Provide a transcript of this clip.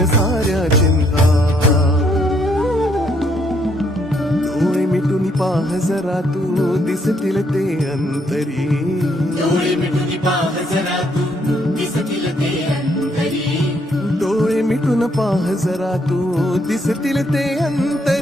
जातील साऱ्या चिंता. डोळे मिटून पाह जरा तू दिसतील ते अंतरी. डोळे मिटून पाह जरा तू दिसतील ते अंतरी. डोळे मिटून पाह जरा तू दिसतील ते अंतरी.